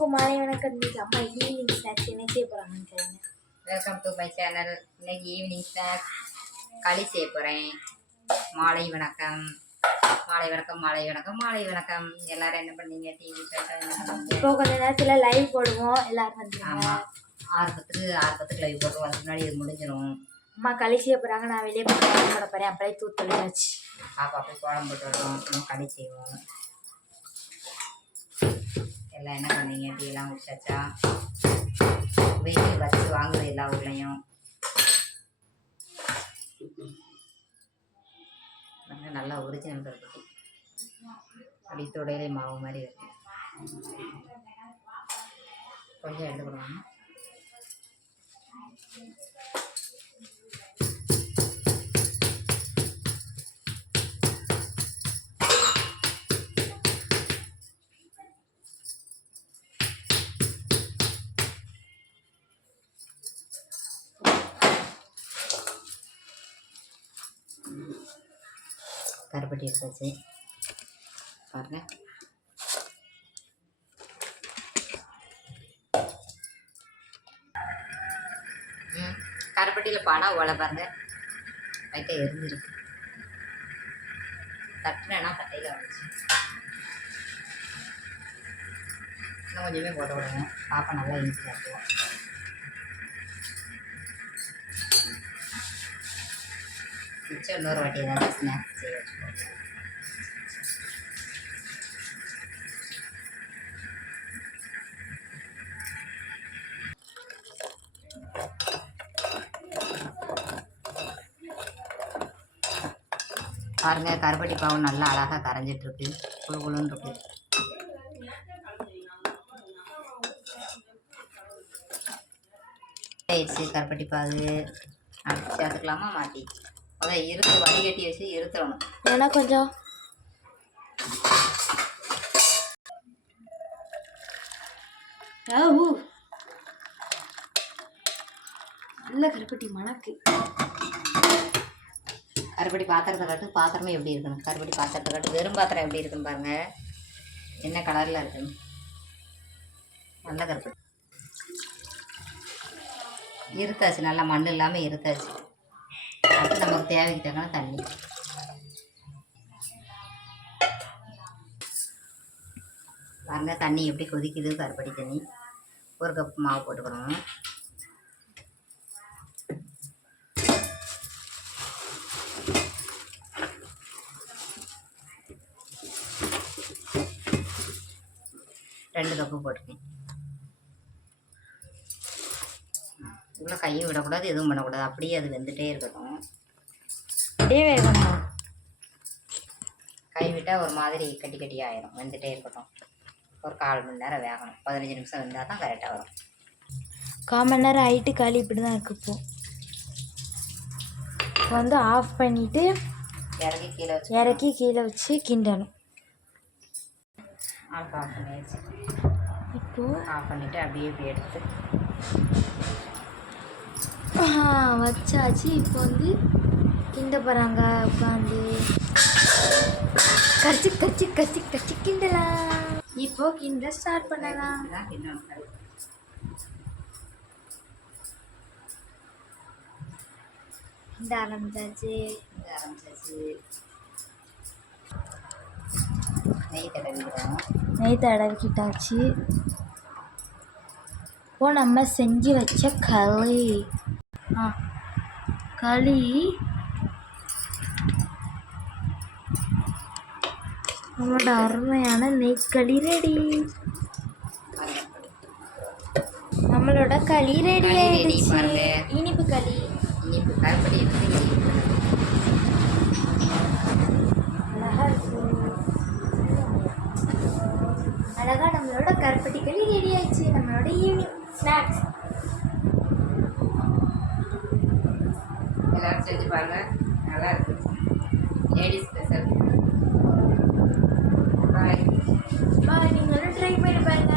எல்லாருக்கும் மாலை வணக்கம். இன்னைக்கு அம்மா ஈவினிங் ஸ்நாக்ஸ் என்ன செய்ய போகிறாங்கன்னு கேளுங்க. Welcome to my channel. இன்னைக்கு ஈவினிங் ஸ்நாக்ஸ் களி செய்ய போகிறேன். மாலை வணக்கம், மாலை வணக்கம், மாலை வணக்கம், மாலை வணக்கம். எல்லாரும் என்ன பண்ணீங்க? டிவி இப்போ கொஞ்ச நேரத்தில் லைவ் போடுவோம். எல்லாரும் வந்து ஆமாம், 6:10 லைவ் போடுவோம். அதுக்கு முன்னாடி இது முடிஞ்சிடும். அம்மா களி செய்ய போகிறாங்க. நான் வெளியே போட போகிறேன். அப்படியே தூத்தொழியாச்சு. பாப்பா போய் குழம்பு போட்டு வரோம். நம்ம களி செய்வோம். எல்லாம் என்ன பண்ணீங்க? டீலாம் குடிச்சாச்சா? வெயில் வச்சு வாங்குது எல்லா ஊர்லேயும். நல்லா ஒரிஜினல் கருப்பட்டி அப்படி தொடையிலே மாவு மாதிரி இருக்கு. கொஞ்சம் எடுத்துக்கணும். கருப்பட்டி எடுத்தாச்சு பாருங்க. கருப்பட்டியில் பணம் ஓலை பாருங்க, லைட்டாக எரிஞ்சிருக்கு. தட்டுனா கட்டையில் வந்துச்சு. இன்னும் கொஞ்சமே போட்டு விடுங்க. பாப்பா நல்லா இனிச்சு சாப்பிடுவோம். மிச்சம் இன்னொரு வாட்டி ஏதாவது ஸ்நாக்ஸ் செய்ய வச்சுக்கோங்க. பாருங்க, கருப்பட்டி பாவு நல்லா அழகாக கரைஞ்சிட்ருக்கு. குழு குழுன்னு இருக்கு. ஆயிடுச்சு கருப்பட்டி பாவு. அடிச்சு சேர்த்துக்கலாமா? மாற்றி அதான் இருத்து வடிகட்டி வச்சு இருத்துறணும். ஏன்னா கொஞ்சம் நல்ல கருப்பட்டி மணக்கு. கருப்பட்டி பாத்திரத்தை காட்டு. பாத்திரமே எப்படி இருக்கணும்? கருப்பட்டி பாத்திரத்தை காட்டு. வெறும் பாத்திரம் எப்படி இருக்குன்னு பாருங்க. என்ன கலரில் இருக்குன்னு. நல்ல கருப்பட்டி இருத்தாச்சு. நல்லா மண் இல்லாமல் இருத்தாச்சு. அடுத்து நமக்கு தேவைக்கு தக்கன தண்ணி. பாருங்க தண்ணி எப்படி கொதிக்குது. கருப்பட்டி தண்ணி. 1 கப் மாவு போட்டுக்கணும். ரெண்டு கப்பு போட்டுக்கேன். இவ்வளோ கையும் விடக்கூடாது, எதுவும் பண்ணக்கூடாது. அப்படியே அது வெந்துட்டே இருக்கட்டும். அப்படியே வேகணும். கை விட்டால் ஒரு மாதிரி கட்டி கட்டி ஆயிரும். வெந்துட்டே இருக்கட்டும். ஒரு 1/4 மணி நேரம் வேகணும். 15 நிமிஷம் வெந்தால் தான் கரெக்டாக வரும். 1/4 மணி நேரம் ஆகிட்டு களி இப்படி தான் இருக்கு. இப்போ வந்து ஆஃப் பண்ணிவிட்டு இறக்கி கீழே வச்சு கிண்டணும். ஆஃப் பண்ணிடுச்சு. இப்போது ஆஃப் பண்ணிவிட்டு அப்படியே இப்படி எடுத்து வச்சாச்சு. இப்போ வந்து கிண்ட போகிறாங்க. உட்காந்து கரிச்சு கரிச்சு கரிச்சு கரிச்சு கிண்டலாம். இப்போ கிண்ட ஸ்டார்ட் பண்ணலாம். கிண்ட ஆரம்பிச்சாச்சு. நெய் தடவிக்கிட்டாச்சு. இப்போ நம்ம செஞ்சு வச்ச களி நம்மளோட அருமையான நெய்க்களி ரெடி. நம்மளோட களி ரெடி ஆயிடுச்சு. இனிப்பு களி. இனிப்பு கருப்பட்டி அழகா நம்மளோட கருப்பட்டி களி ரெடி ஆயிடுச்சு. நம்மளோட ஈவினிங் ஸ்நாக்ஸ் எல்லாரும் செஞ்சு பாருங்க. நல்லா இருக்கு. Ladies special. பாய். நீங்களும் ட்ரை பண்ணி பாருங்க.